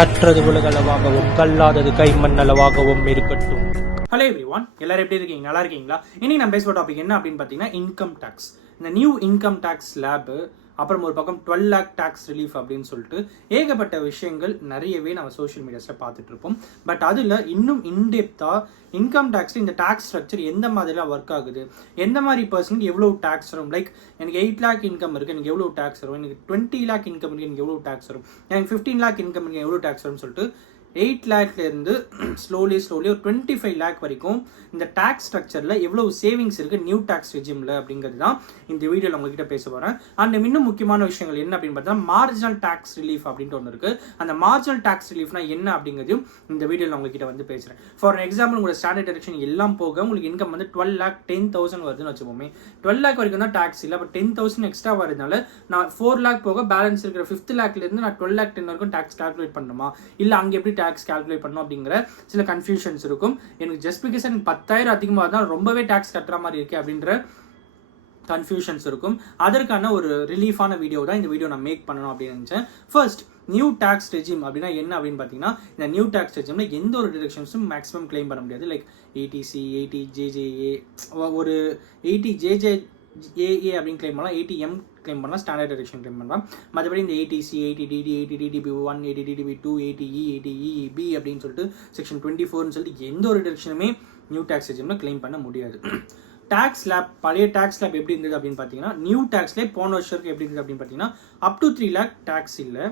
கற்றது உலகளவாகவும் கல்லாதது கைமண்ணளவாகவும் இருக்கட்டும். Hello everyone, எல்லாரும் எப்படி இருக்கீங்க? நல்லா இருக்கீங்களா? இன்னைக்கு நம்ம பேசுகிற டாபிக் என்ன அப்படின்னு பார்த்தீங்கன்னா இன்கம் டேக்ஸ். இந்த நியூ இன்கம் டேக்ஸ் ஸ்லாப், அப்புறம் ஒரு பக்கம் 12 lakh டேக்ஸ் ரிலீஃப் அப்படின்னு சொல்லிட்டு ஏகப்பட்ட விஷயங்கள் நிறையவே நம்ம சோஷியல் மீடியாஸில் பார்த்துட்டு இருப்போம். பட் அதில் இன்னும் இன்டெப்த்தாக இன்கம் டேக்ஸில் இந்த டேக்ஸ் ஸ்ட்ரக்சர் எந்த மாதிரிலாம் ஒர்க் ஆகுது, எந்த மாதிரி பர்சனுக்கு எவ்வளோ டேக்ஸ் வரும், லைக் எனக்கு 8 lakh இன்கம் இருக்குது, எனக்கு எவ்வளோ டேக்ஸ் வரும், எனக்கு 20 lakh இன்கம் இருக்குது, எனக்கு எவ்வளோ டேக்ஸ் வரும், எனக்கு 15 lakh இன்கம் இருக்குது, எவ்வளோ டேக்ஸ் வரும்னு சொல்லிட்டு 8 lakhலேருந்து ஸ்லோலி ஒரு 25 lakh வரைக்கும் இந்த டேக்ஸ் ஸ்ட்ரக்சரில் எவ்வளோ சேவிங்ஸ் இருக்குது நியூ டேக்ஸ் ரெஜிமில் அப்படிங்கிறது தான் இந்த வீடியோவில் உங்ககிட்ட பேச போகிறேன். அண்ட் இன்னும் முக்கியமான விஷயங்கள் என்ன அப்படின்னு பார்த்தா மார்ஜினல் டேக்ஸ் ரிலீஃப் அப்படின்ட்டு ஒன்று இருக்குது. அந்த மார்ஜினல் டேக்ஸ் ரிலீஃப்னா என்ன அப்படிங்கிறதையும் இந்த வீடியோவில் உங்ககிட்ட வந்து பேசுகிறேன். ஃபார் எக்ஸாம்பிள், உங்களோட ஸ்டாண்டர்ட் டிடக்ஷன் எல்லாம் போக உங்களுக்கு இன்கம் வந்து 12 lakh 10,000 வருதுன்னு வச்சுப்போமே. 12 lakh வரைக்கும் தான் டேக்ஸ் இல்லை, பட் 10,000 எக்ஸ்ட்ரா வரதுனால நான் 4 lakh போக பேலன்ஸ் இருக்கிற 5th lakhலேருந்து நான் 12 lakh 10 வரைக்கும் டேக்ஸ் கால்குலேட் பண்ணணுமா, இல்லை அங்கே எப்படி டேக்ஸ் கால்குலேட் பண்ணணும் அப்படிங்கிற சில கன்ஃபியூஷன்ஸ் இருக்கும். எனக்கு ஜஸ்ட் பிகாஸ் எனக்கு 10,000 அதிகமாக தான் ரொம்பவே டேக்ஸ் கட்டுற மாதிரி இருக்கு அப்படின்ற கன்ஃபியூஷன்ஸ் இருக்கும். அதற்கான ஒரு ரிலீஃபான வீடியோ தான் இந்த வீடியோ நான் மேக் பண்ணணும் அப்படின்னு நினச்சேன். ஃபர்ஸ்ட், நியூ டேக்ஸ் ரெஜிம் அப்படின்னா என்ன அப்படின்னு பார்த்தீங்கன்னா, இந்த நியூ டேக்ஸ் ரெஜிம்ல எந்த ஒரு டிடக்ஷன்ஸும் மேக்ஸிமம் கிளைம் பண்ண முடியாது. லைக் 80C 80JJA, ஒரு 80JJA அப்படின்னு கிளைம் பண்ணலாம், 80M கிளைம் பண்ணலாம், ஸ்டாண்டர்ட் டிடக்ஷன் கிளைம் பண்ணலாம். மற்றபடி இந்த 80C 80DD 80DDB1 80DDB2 80E 80EB அப்படின்னு சொல்லிட்டு செக்ஷன் 24ன்னு சொல்லிட்டு எந்த ஒரு டிடக்ஷனுமே நியூ டேக்ஸ் ரெஜிம்ல கிளைம் பண்ண முடியாது. டேக்ஸ் ஸ்லாப், பழைய டேக்ஸ் ஸ்லாப் எப்படி இருந்தது அப்படின்னு பார்த்தீங்கன்னா, நியூ டேக்ஸ்லேயே போன வருஷத்துக்கு எப்படி இருந்தது அப்படின்னு பார்த்தீங்கன்னா, up to 3 lakh டேக்ஸ் இல்லை,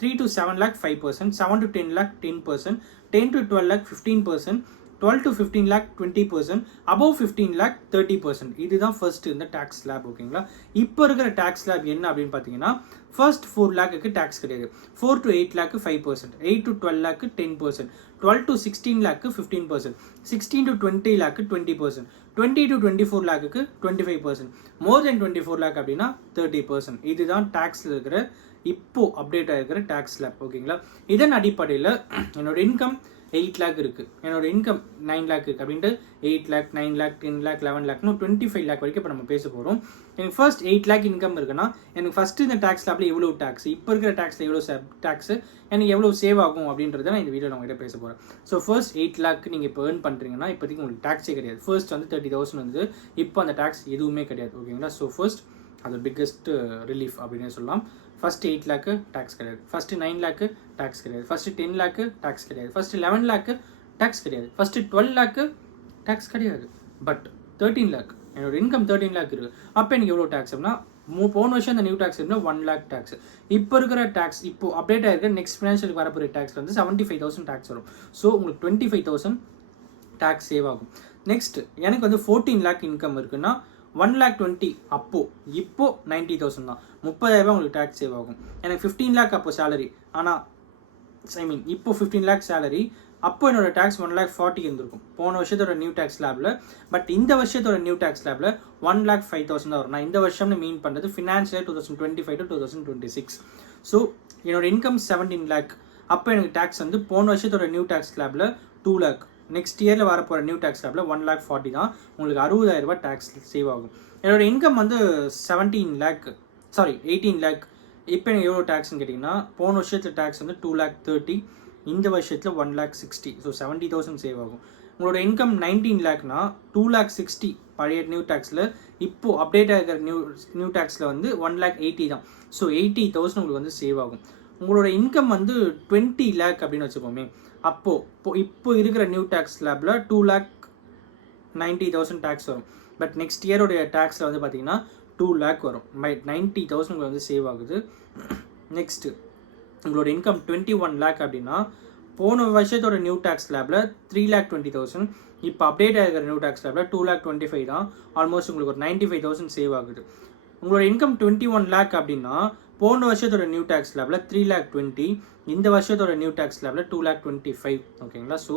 3 to 7 lakh 5%, 7 to 10 lakh 10%, 10 to 12 lakh 15%, 12 to 15 lakh 20%, above 15 lakh 30%. இதுதான் ஃபர்ஸ்ட் இந்த டேக்ஸ் ஸ்லாப். ஓகேங்களா? இப்போ இருக்கிற டேக்ஸ் ஸ்லாப் என்ன அப்படின்னு பார்த்தீங்கன்னா, ஃபர்ஸ்ட் 4 lakhக்கு டேக்ஸ் கிடையாது, 4 to 8 lakh 5%, 8 to 12 lakh 10%, 12 to 16 lakh 15%, 16 to 20 lakh 20%, 20 to 24 lakhக்கு 25%, more then 24 lakh அப்படின்னா 30%. இதுதான் டேக்ஸில் இருக்கிற இப்போ அப்டேட் ஆகிருக்கிற டேக்ஸ் ஸ்லாப். ஓகேங்களா? இதன் அடிப்படையில் என்னோட இன்கம் 8 lakh இருக்குது, என்னோட இன்கம் 9 lakh இருக்குது அப்படின்ட்டு 8 lakh 9 lakh 10 lakh 11 lakh 25 lakh வரைக்கும் இப்போ நம்ம பேச போகிறோம். எனக்கு ஃபர்ஸ்ட் 8 lakh இன்கம் இருக்குன்னா எனக்கு ஃபர்ஸ்ட் இந்த டேக்ஸ் ஸ்லாப்ல எவ்வளோ டேக்ஸ், இப்போ இருக்கிற டேக்ஸில் எவ்வளோ டேக்ஸ், எனக்கு எவ்வளோ சேவ் ஆகும் அப்படின்றத நான் இந்த வீடியோவில் உங்கள்கிட்ட பேச போகிறேன். ஸோ ஃபர்ஸ்ட் 8 lakh நீங்கள் இப்போ ஏர்ன் பண்ணுறீங்கன்னா இப்போதைக்கு உங்களுக்கு டேக்ஸே கிடையாது. ஃபர்ஸ்ட் வந்து 30,000 வந்து இப்போ அந்த டேக்ஸ் எதுவுமே கிடையாது. ஓகேங்களா? ஸோ ஃபர்ஸ்ட் அது பிக்கஸ்ட் ரிலீஃப் அப்படின்னு சொல்லலாம். ஃபர்ஸ்ட் 8 lakh டேக்ஸ் கிடையாது, ஃபர்ஸ்ட் 9 lakh டேக்ஸ் கிடையாது, ஃபர்ஸ்ட் 10 lakh டேக்ஸ் கிடையாது, ஃபர்ஸ்ட் 11 lakh டேக்ஸ் கிடையாது, ஃபர்ஸ்ட் 12 lakh டேக்ஸ் கிடையாது, பட் 13 lakh என்னோட இன்கம் 13 lakh இருக்குது. அப்போ எனக்கு எவ்வளோ டேக்ஸ் அப்படின்னா, போன வருஷம் அந்த நியூ டேக்ஸ் இருந்தால் 1 lakh டேக்ஸ். இப்போ இருக்கிற டேக்ஸ், இப்போ அப்டேட் ஆகிருக்க நெக்ஸ்ட் ஃபினான்ஷியலுக்கு வரப்போகிற டேக்ஸ் வந்து 75,000 டேக்ஸ் வரும். ஸோ உங்களுக்கு 25,000 டேக்ஸ் சேவ் ஆகும். நெக்ஸ்ட், எனக்கு வந்து 14 lakh இன்கம் இருக்குன்னா 1,20,000 இப்போ 90,000 தான், 30,000 உங்களுக்கு டேக்ஸ் சேவ் ஆகும். எனக்கு 15 lakh அப்போ சேலரி, ஆனால் இப்போ 15 lakh சேலரி, அப்போ என்னோட டேக்ஸ் 1,40,000 இருந்திருக்கும் போன வருஷத்தோட நியூ டேக்ஸ் லேபில். பட் இந்த வருஷத்தோட நியூ டேக்ஸ் லேபில் 1,05,000 தான் வரும். நான் இந்த வருஷம்னு மீன் பண்ணுறது ஃபினான்ஷியல் 2025 to 2026. ஸோ என்னோட இன்கம் 17 lakh, அப்போ எனக்கு டேக்ஸ் வந்து போன வருஷத்தோட நியூ டேக்ஸ் லேபில் 2 lakh, நெக்ஸ்ட் இயரில் வரப்போகிற நியூ டேக்ஸ் லேபில் 1,40,000 தான், உங்களுக்கு 60,000 டேக்ஸ் சேவ் ஆகும். என்னோட இன்கம் வந்து 18 lakh. இப்போ எனக்கு எவ்வளோ டேக்ஸ்ன்னு கேட்டிங்கன்னா, போன வருஷத்தில் டேக்ஸ் வந்து 2,30,000, இந்த வருஷத்தில் 1,60,000. ஸோ 70,000 சேவ் ஆகும். உங்களோட இன்கம் 19 lakhனா 2,60,000 பழைய நியூ டேக்ஸில், இப்போது அப்டேட் ஆகிற நியூ டேக்ஸில் வந்து 1,80,000 தான். ஸோ 80,000 உங்களுக்கு வந்து சேவ் ஆகும். உங்களோட இன்கம் வந்து 20 lakh அப்படின்னு வச்சுப்போமே, இப்போ இருக்கிற நியூ டேக்ஸ் லேபில் 2,90,000 டேக்ஸ் வரும். பட் நெக்ஸ்ட் இயரோடைய டேக்ஸில் வந்து பார்த்தீங்கன்னா 2 lakh வரும். 90,000 உங்களுக்கு வந்து சேவ் ஆகுது. நெக்ஸ்ட்டு, உங்களோட இன்கம் 21 lakh அப்படின்னா போன வருஷத்தோட நியூ டேக்ஸ் லேபில் 3,20,000, இப்போ அப்டேட் ஆகிற நியூ டேக்ஸ் லேபில் 2,25,000 தான். ஆல்மோஸ்ட் உங்களுக்கு ஒரு 95,000 சேவ் ஆகுது. உங்களோட இன்கம் 21 lakh அப்படின்னா போன வருஷத்தோட நியூ டேக்ஸ் லேபில் 3,20,000, இந்த வருஷத்தோட நியூ டேக்ஸ் லேபில் 2,25,000. ஓகேங்களா? ஸோ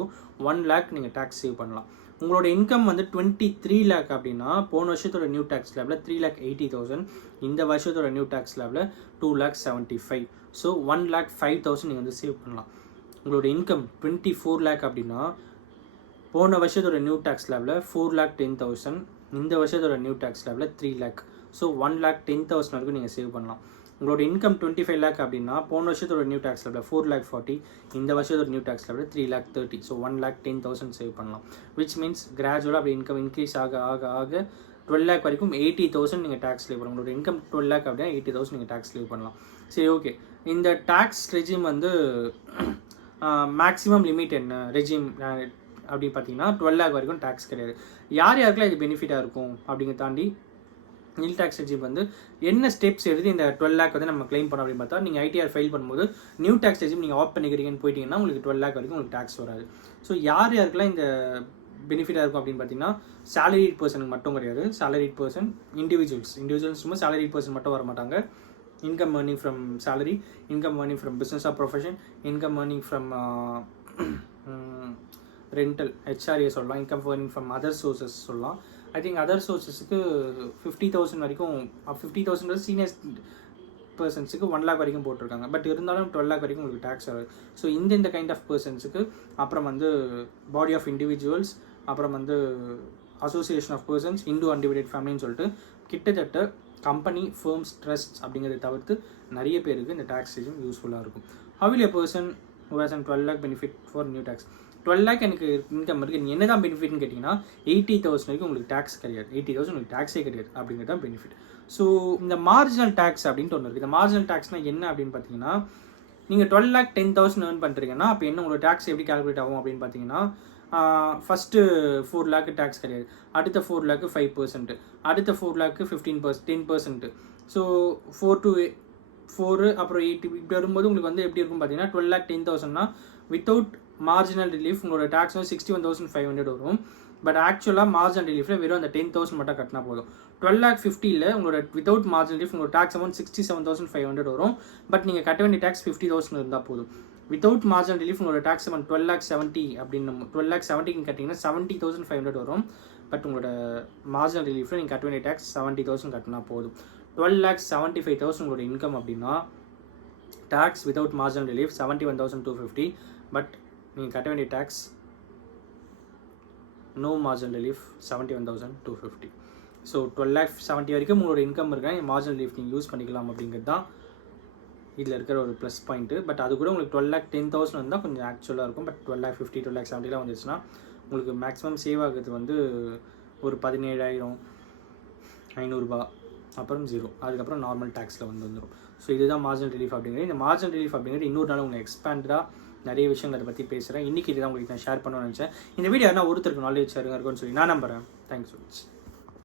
1 lakh நீங்கள் டேக்ஸ் சேவ் பண்ணலாம். உங்களோட இன்கம் வந்து 23 lakh அப்படின்னா போன வருஷத்தோட நியூ டேக்ஸ் லேபில் 3,80,000, இந்த வருஷத்தோட நியூ டேக்ஸ் லேபில் 2,75,000. ஸோ 1,05,000 நீங்கள் வந்து சேவ் பண்ணலாம். உங்களோட இன்கம் 24 lakh அப்படின்னா போன வருஷத்தோட நியூ டேக்ஸ் லேபில் 4,10,000, இந்த வருஷத்தோட நியூ டேக்ஸ் லேபில் 3 lakh. ஸோ 1,10,000 வரைக்கும் நீங்கள் சேவ் பண்ணலாம். உங்களோட இன்கம் 25 லேக் அப்படின்னா போன வருஷத்தோட நியூ டேக்ஸ் லெவலில் 4,40,000, இந்த வருஷத்தோட நியூ டேக்ஸ் லெவலில் 3,30,000. ஸோ 1,10,000 சேவ் பண்ணலாம். விச் மீன்ஸ் கிராஜுவலாக அப்படி இன்கம் இன்க்ரீஸ் ஆக ஆக ஆக 12 லேக் வரைக்கும் 80,000 நீங்கள் டேக்ஸ் லீவ் பண்ணலாம். உங்களோட இன்கம் 12 லேக் அப்படின்னா 80,000 நீங்கள் டேக்ஸ் லீவ் பண்ணலாம். சரி, ஓகே. இந்த டேக்ஸ் ரெஜிம் வந்து மேக்ஸிமம் லிமிட் என்ன ரெஜிம் அப்படின்னு பார்த்தீங்கன்னா 12 லேக் வரைக்கும் டேக்ஸ் கிடையாது. யார் யாருக்கெல்லாம் இது பெனிஃபிட்டாக இருக்கும் அப்படிங்க தாண்டி நில் டேக்ஸ் ரெஜிம் வந்து என்ன ஸ்டெப்ஸ் எடுத்து இந்த 12 லேக் வந்து நம்ம கிளைம் பண்ணோம் அப்படின்னு பார்த்தா, நீங்கள் ஐடிஆர் ஃபைல் பண்ணும்போது நியூ டேக்ஸ் ரெஜிம் நீங்கள் ஆப் பண்ணிக்கிறீங்கன்னு போயிட்டீங்கன்னா உங்களுக்கு 12 லேக் வரைக்கும் உங்களுக்கு டேக்ஸ் வராது. ஸோ யார் யாருக்கெல்லாம் இந்த பெனிஃபிட்டாக இருக்கும் அப்படின்னு பார்த்தீங்கன்னா சேலரிட் பர்சனுக்கு மட்டும் கிடையாது. சேலரிட் பர்சன் இண்டிவிஜுவல்ஸ் சும்மா சேலரிட் பர்சன் மட்டும் வர மாட்டாங்க. Income earning from salary, income earning from business or profession, income earning from rental HRA சொல்லலாம், income earning from other sources சொல்லலாம். ஐ திங்க் அதர் சோர்சஸுக்கு 50,000 வரைக்கும் 50,000 சீனியர் பர்சன்ஸுக்கு 1 லேக் வரைக்கும் போட்டிருக்காங்க. பட் இருந்தாலும் 12 லேக் வரைக்கும் உங்களுக்கு டேக்ஸ் வராது. ஸோ இந்த கைண்ட் ஆஃப் பர்சன்ஸுக்கு அப்புறம் வந்து பாடி ஆஃப் இண்டிவிஜுவல்ஸ், அப்புறம் வந்து association of persons, Hindu undivided ஃபேமிலின்னு சொல்லிட்டு கிட்டத்தட்ட கம்பெனி, ஃபர்ம்ஸ், ட்ரஸ்ட்ஸ் அப்படிங்கிறத தவிர்த்து நிறைய பேருக்கு இந்த டேக்ஸ் ரெஜிம் யூஸ்ஃபுல்லாக இருக்கும். How will a person who has a 12 lakh benefit for new tax? 12 lakh எனக்கு இன்கம் இருக்குது, நீங்கள் என்ன தான் பெனிஃபிட்னு கேட்டிங்கன்னா 80,000 வரைக்கும் உங்களுக்கு டேக்ஸ் கிடையாது. 80,000 உங்களுக்கு டேக்ஸே கிடையாது அப்படிங்கிறது தான் பெனிஃபிட். ஸோ இந்த மார்ஜினல் டேக்ஸ் அப்படின்ட்டு ஒன்று இருக்குது. இந்த மார்ஜினல் டேக்ஸ்னால் என்ன அப்படின்னு பார்த்தீங்கன்னா, நீங்கள் 12 lakh 10,000 ஏர்ன் பண்ணுறீங்கன்னா அப்போ என்ன உங்களோட டேக்ஸ் எப்படி கால்குலேட் ஆகும் அப்படின்னு பார்த்தீங்கன்னா, ஃபஸ்ட்டு 4 லேக்கு டேக்ஸ் கிடையாது, அடுத்த 4 லேக்கு 5%, அடுத்த 4 லேக்கு 10%. ஸோ 4 to 4 அப்புறம் 8 இப்படி வரும்போது உங்களுக்கு வந்து எப்படி இருக்கும் பார்த்தீங்கன்னா 12 lakh 10,000னா வித்தவுட் மார்ஜினல் ரிலீஃப் உங்களோட டேக்ஸ் வந்து 61,500 வரும். பட் ஆக்சுவலாக மார்ஜினல் ரிலீஃபில் வெறும் அந்த 10,000 மட்டும் கட்டினா போதும். 12 lakh 50ல் உங்களோட வித்தவுட் மார்ஜினல் ரிலீஃப் உங்களோட டேக்ஸ் அமௌண்ட் 67,500 வரும். பட் நீங்கள் கட்ட வேண்டிய டேக்ஸ் 50,000 இருந்தால் போதும். வித்தவுட் மார்ஜினல் ரிலீஃப் உங்களோட டேக்ஸ் அமௌண்ட் 12 lakh 70 அப்படின்னு 12 lakh 70க்கு கட்டிங்கன்னா 70,500 வரும். பட் உங்களோட மார்ஜினல் ரிலீஃபில் நீங்கள் கட்ட வேண்டிய டேக்ஸ் 70,000 கட்டினா போதும். 12 lakh 75,000 உங்களோட இன்கம் அப்படின்னா tax without marginal relief 71,250. But நீங்கள் கட்ட வேண்டிய tax no marginal relief 71,250. So 12 lakh 70 வரைக்கும் உங்களோட இன்கம் இருக்கா, மார்ஜினல் ரிலீஃப் நீங்கள் யூஸ் பண்ணிக்கலாம் அப்படிங்கிறது தான் இதில் இருக்கிற ஒரு ப்ளஸ் பாயிண்ட்டு. பட் அது கூட உங்களுக்கு 12 lakh 10,000 இருந்தால் கொஞ்சம் ஆக்சுவலாக இருக்கும். பட் 12 lakh 50, 12 lakh 70 வந்துச்சுன்னா உங்களுக்கு மேக்ஸிமம் சேவ் ஆகுது வந்து ஒரு 17,500 அப்புறம் 0, அதுக்கப்புறம் நார்மல் டேக்ஸில் வந்துடும். ஸோ இதுதான் மார்ஜினல் ரிலீஃப் அப்படிங்கிறது. இந்த மார்ஜினல் ரிலீஃப் அப்படிங்கிறது இன்னொரு நாள் உங்களுக்கு எக்ஸ்பேண்டடாக நிறைய விஷயங்கள் அதை பற்றி பேசுகிறேன். இன்றைக்கி இதுதான் உங்களுக்கு நான் ஷேர் பண்ணணும்னு நினச்சேன். இந்த வீடியோ என்ன ஒருத்தருக்கு நாலேஜ் ஷேருங்க இருக்குன்னு சொல்லி நான் நம்புகிறேன். Thanks so much.